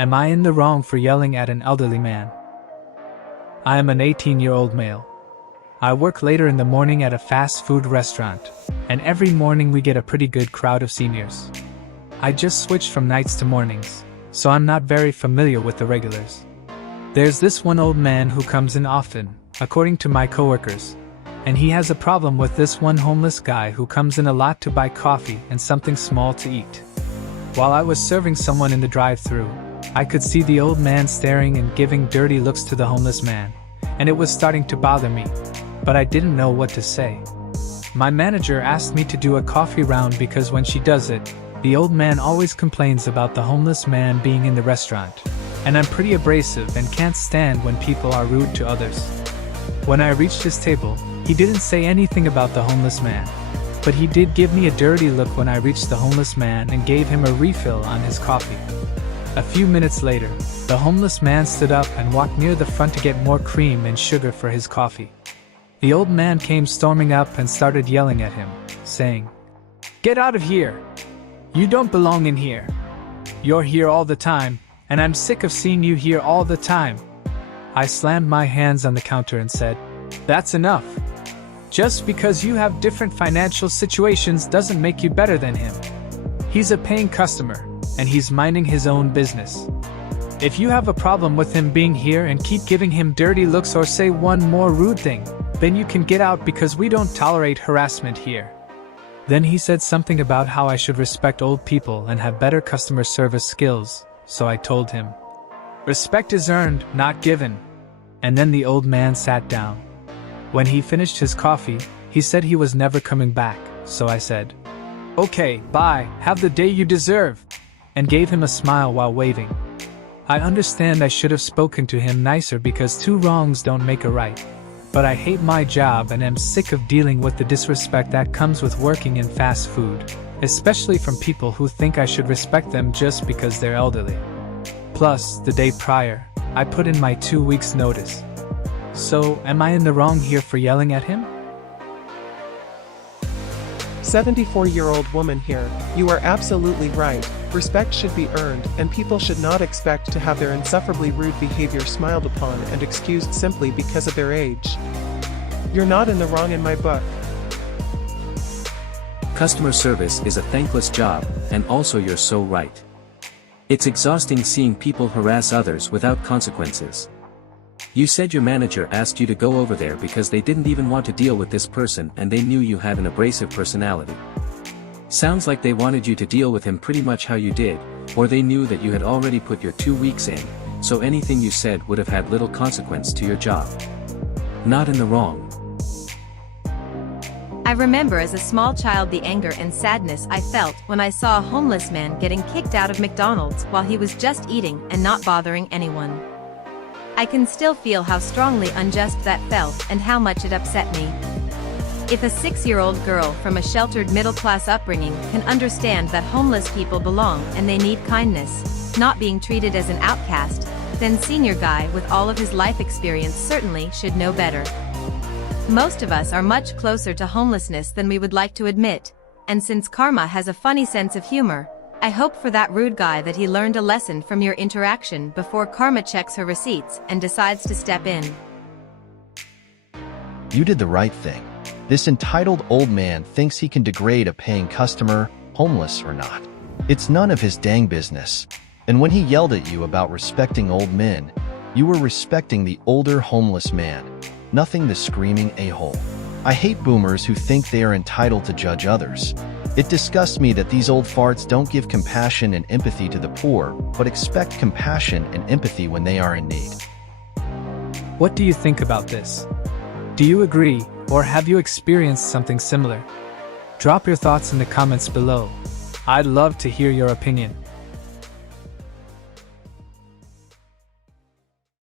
Am I in the wrong for yelling at an elderly man? I am an 18-year-old male. I work later in the morning at a fast food restaurant, and every morning we get a pretty good crowd of seniors. I just switched from nights to mornings, so I'm not very familiar with the regulars. There's this one old man who comes in often, according to my coworkers, and he has a problem with this one homeless guy who comes in a lot to buy coffee and something small to eat. While I was serving someone in the drive-thru, I could see the old man staring and giving dirty looks to the homeless man, and it was starting to bother me, but I didn't know what to say. My manager asked me to do a coffee round because when she does it, the old man always complains about the homeless man being in the restaurant, and I'm pretty abrasive and can't stand when people are rude to others. When I reached his table, he didn't say anything about the homeless man, but he did give me a dirty look when I reached the homeless man and gave him a refill on his coffee. A few minutes later, the homeless man stood up and walked near the front to get more cream and sugar for his coffee. The old man came storming up and started yelling at him, saying, "Get out of here! You don't belong in here. You're here all the time, and I'm sick of seeing you here all the time." I slammed my hands on the counter and said, "That's enough. Just because you have different financial situations doesn't make you better than him. He's a paying customer, and he's minding his own business. If you have a problem with him being here and keep giving him dirty looks or say one more rude thing, then you can get out because we don't tolerate harassment here." Then he said something about how I should respect old people and have better customer service skills, so I told him, "Respect is earned, not given." And then the old man sat down. When he finished his coffee, he said he was never coming back, so I said, "Okay, bye, have the day you deserve," and gave him a smile while waving. I understand I should have spoken to him nicer because two wrongs don't make a right. But I hate my job and am sick of dealing with the disrespect that comes with working in fast food, especially from people who think I should respect them just because they're elderly. Plus, the day prior, I put in my 2 weeks' notice. So, am I in the wrong here for yelling at him? 74-year-old woman here, you are absolutely right. Respect should be earned, and people should not expect to have their insufferably rude behavior smiled upon and excused simply because of their age. You're not in the wrong in my book. Customer service is a thankless job, and also you're so right. It's exhausting seeing people harass others without consequences. You said your manager asked you to go over there because they didn't even want to deal with this person and they knew you had an abrasive personality. Sounds like they wanted you to deal with him pretty much how you did, or they knew that you had already put your 2 weeks in, so anything you said would have had little consequence to your job. Not in the wrong. I remember as a small child the anger and sadness I felt when I saw a homeless man getting kicked out of McDonald's while he was just eating and not bothering anyone. I can still feel how strongly unjust that felt and how much it upset me. If a 6-year-old girl from a sheltered middle-class upbringing can understand that homeless people belong and they need kindness, not being treated as an outcast, then senior guy with all of his life experience certainly should know better. Most of us are much closer to homelessness than we would like to admit, and since Karma has a funny sense of humor, I hope for that rude guy that he learned a lesson from your interaction before Karma checks her receipts and decides to step in. You did the right thing. This entitled old man thinks he can degrade a paying customer, homeless or not. It's none of his dang business. And when he yelled at you about respecting old men, you were respecting the older homeless man, nothing the screaming a-hole. I hate boomers who think they are entitled to judge others. It disgusts me that these old farts don't give compassion and empathy to the poor, but expect compassion and empathy when they are in need. What do you think about this? Do you agree, or have you experienced something similar? Drop your thoughts in the comments below. I'd love to hear your opinion.